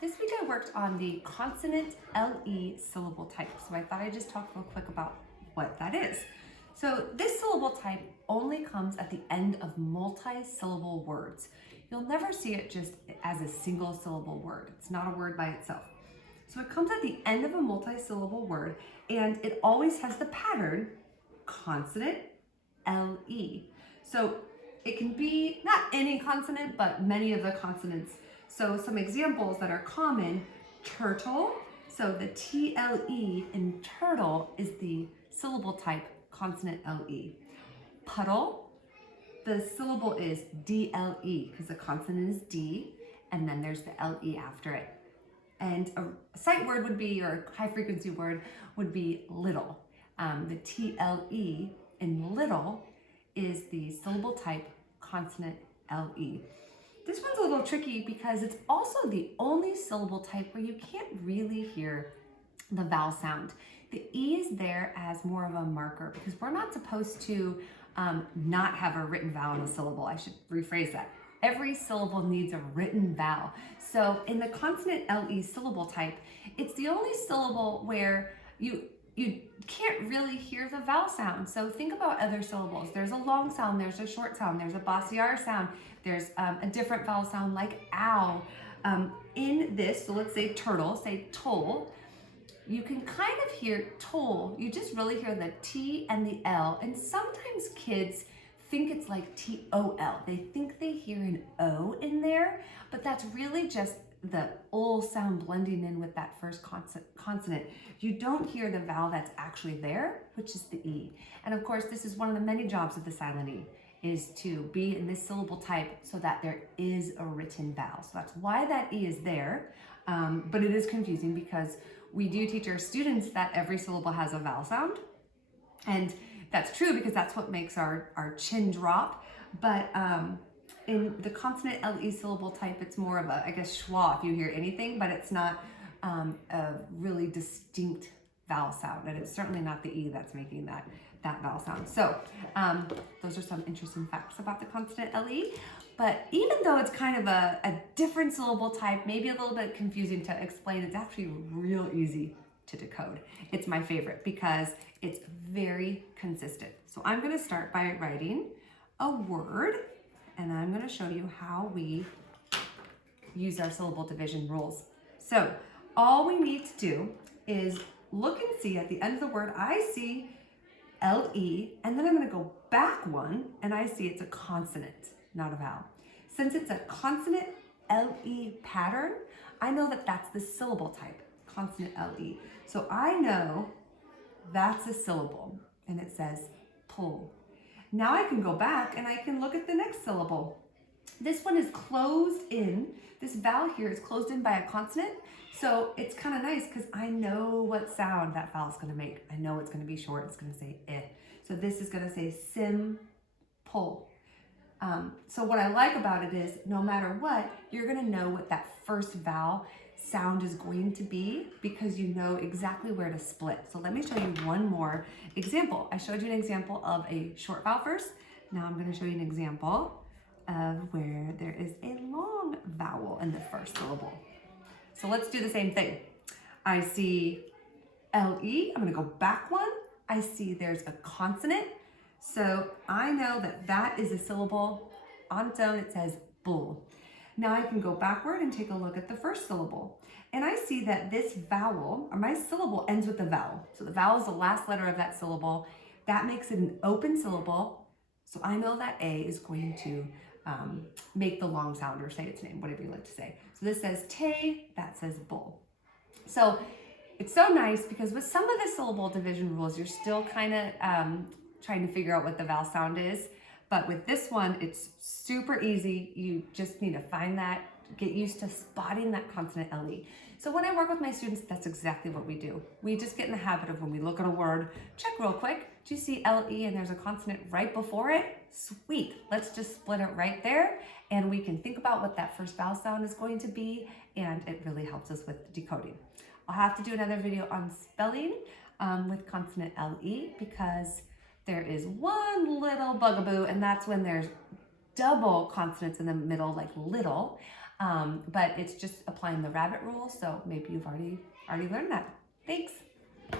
This week I worked on the consonant LE syllable type, so I thought I'd just talk real quick about what that is. So this syllable type only comes at the end of multi-syllable words. You'll never see it just as a single syllable word. It's not a word by itself. So it comes at the end of a multi-syllable word, and it always has the pattern consonant LE. So it can be not any consonant, but many of the consonants. So some examples that are common: turtle. So the TLE in turtle is the syllable type consonant LE. Puddle, the syllable is DLE because the consonant is D, and then there's the LE after it. And a sight word would be, or a high frequency word would be little. The TLE in little is the syllable type consonant LE. This one's a little tricky because it's also the only syllable type where you can't really hear the vowel sound. The E is there as more of a marker because we're not supposed to not have a written vowel in a syllable. I should rephrase that. Every syllable needs a written vowel. So in the consonant LE syllable type, it's the only syllable where you can't really hear the vowel sound. So think about other syllables. There's a long sound, there's a short sound, there's a bossy R sound, there's a different vowel sound like ow. In this, so let's say turtle, say toll, you can kind of hear toll. You just really hear the T and the L, and sometimes kids think it's like T-O-L. They think they hear an O in there, but that's really just the ol sound blending in with that first consonant. You don't hear the vowel that's actually there, which is the E. And of course, this is one of the many jobs of the silent E, is to be in this syllable type so that there is a written vowel. So that's why that E is there, but it is confusing because we do teach our students that every syllable has a vowel sound. And that's true because that's what makes our chin drop. But in the consonant LE syllable type, it's more of a, I guess, schwa if you hear anything, but it's not a really distinct vowel sound. And it's certainly not the E that's making that vowel sound. So those are some interesting facts about the consonant LE. But even though it's kind of a different syllable type, maybe a little bit confusing to explain, it's actually real easy to decode. It's my favorite because it's very consistent. So I'm going to start by writing a word, and I'm going to show you how we use our syllable division rules. So all we need to do is look and see at the end of the word, I see LE, and then I'm going to go back one, and I see it's a consonant, not a vowel. Since it's a consonant LE pattern, I know that that's the syllable type, consonant LE. So I know that's a syllable, and it says pull. Now I can go back and I can look at the next syllable. This one is closed in. This vowel here is closed in by a consonant. So it's kind of nice because I know what sound that vowel is going to make. I know it's going to be short. It's going to say eh. So this is going to say sim, pull. So what I like about it is no matter what, you're going to know what that first vowel sound is going to be because you know exactly where to split. So let me show you one more example. I showed you an example of a short vowel first. Now I'm going to show you an example of where there is a long vowel in the first syllable. So let's do the same thing. I see LE. I'm going to go back one. I see there's a consonant. So I know that that is a syllable. On its own, it says bull. Now I can go backward and take a look at the first syllable. And I see that this vowel, or my syllable, ends with a vowel. So the vowel is the last letter of that syllable. That makes it an open syllable. So I know that A is going to make the long sound or say its name, whatever you like to say. So this says tay, that says bull. So it's so nice because with some of the syllable division rules, you're still kind of trying to figure out what the vowel sound is. But with this one, it's super easy. You just need to find that, get used to spotting that consonant LE. So when I work with my students, that's exactly what we do. We just get in the habit of when we look at a word, check real quick. Do you see LE and there's a consonant right before it? Sweet, let's just split it right there. And we can think about what that first vowel sound is going to be. And it really helps us with decoding. I'll have to do another video on spelling with consonant LE because there is one little bugaboo, and that's when there's double consonants in the middle, like little. but it's just applying the rabbit rule. So maybe you've already learned that. Thanks.